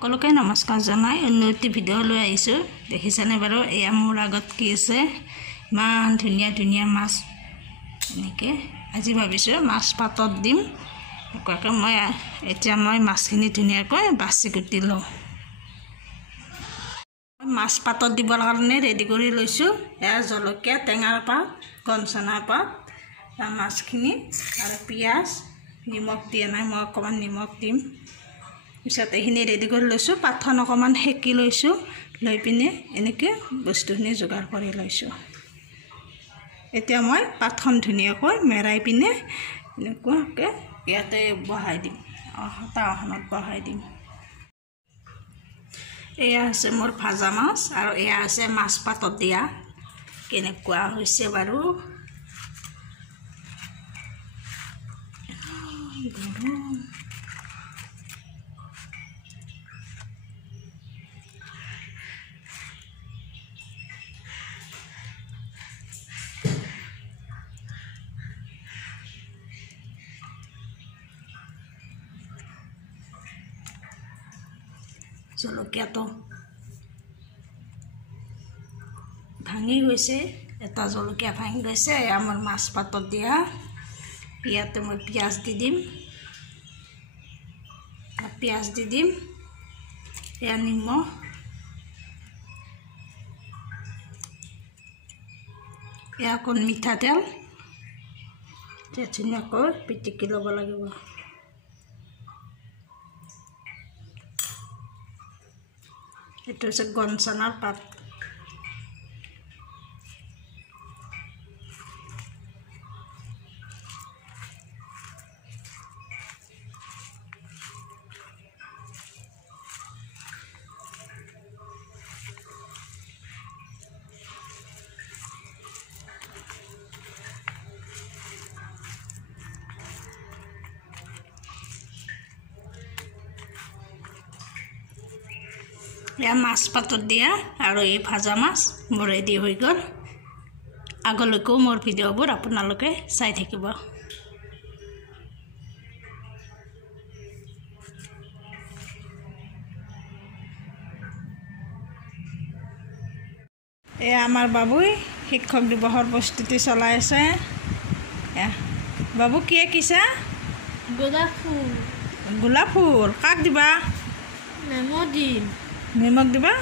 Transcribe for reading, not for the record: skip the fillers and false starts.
সকলোকে নমস্কাৰ জনাই উন্নতি ভিডিঅ' লৈ আহিছোঁ। দেখিছেনে বাৰু এয়া মোৰ আগত কি আছে, ইমান ধুনীয়া ধুনীয়া মাছ। এনেকৈ আজি ভাবিছোঁ মাছ পাতত দিম। এনেকুৱাকৈ এতিয়া মই মাছখিনি ধুনীয়াকৈ বাছি কুটি লওঁ। মাছ পাতত দিবৰ কাৰণে ৰেডি কৰি লৈছোঁ। এয়া জলকীয়া, টেঙাৰ পাত, গঞ্চনাৰ পাত, মাছখিনি আৰু পিঁয়াজ, নিমখ দিয়া নাই, মই অকণমান নিমখ দিম। পিছত এইখিনি ৰেডি কৰি লৈছোঁ। পাতখন অকণমান সেকি লৈছোঁ, লৈ পিনে এনেকৈ বস্তুখিনি যোগাৰ কৰি লৈছোঁ। এতিয়া মই পাতখন ধুনীয়াকৈ মেৰাই পিনে এনেকুৱাকৈ ইয়াতে বহাই দিম, তাৱাখনত বহাই দিম। এয়া হৈছে মোৰ ভাজা মাছ আৰু এয়া আছে মাছ পাতত দিয়া। কেনেকুৱা হৈছে বাৰু, গৰম। জলকীয়াটো ভাঙি গৈছে, এটা জলকীয়া ভাঙি গৈছে। এয়া মোৰ মাছ পাতত দিয়া। ইয়াতে মই পিঁয়াজ দি দিম, এয়া নিমখ, এয়া অকণ মিঠাতেল। এতিয়া ধুনীয়াকৈ পিটিকি ল'ব লাগিব। এইটো হৈছে গঞ্চনাৰ পাত। এয়া মাছ পাতত দিয়া আৰু এই ভাজা মাছ মোৰ ৰেডি হৈ গ'ল। আগলৈকেও মোৰ ভিডিঅ'বোৰ আপোনালোকে চাই থাকিব। এয়া আমাৰ বাবুই শিক্ষক দিৱসৰ প্ৰস্তুতি চলাই আছে। বাবু কি আঁকিছা? গোলাপ ফুল। গোলাপ ফুল কাক দিবা? মেমক দিম। মেমক দিবা?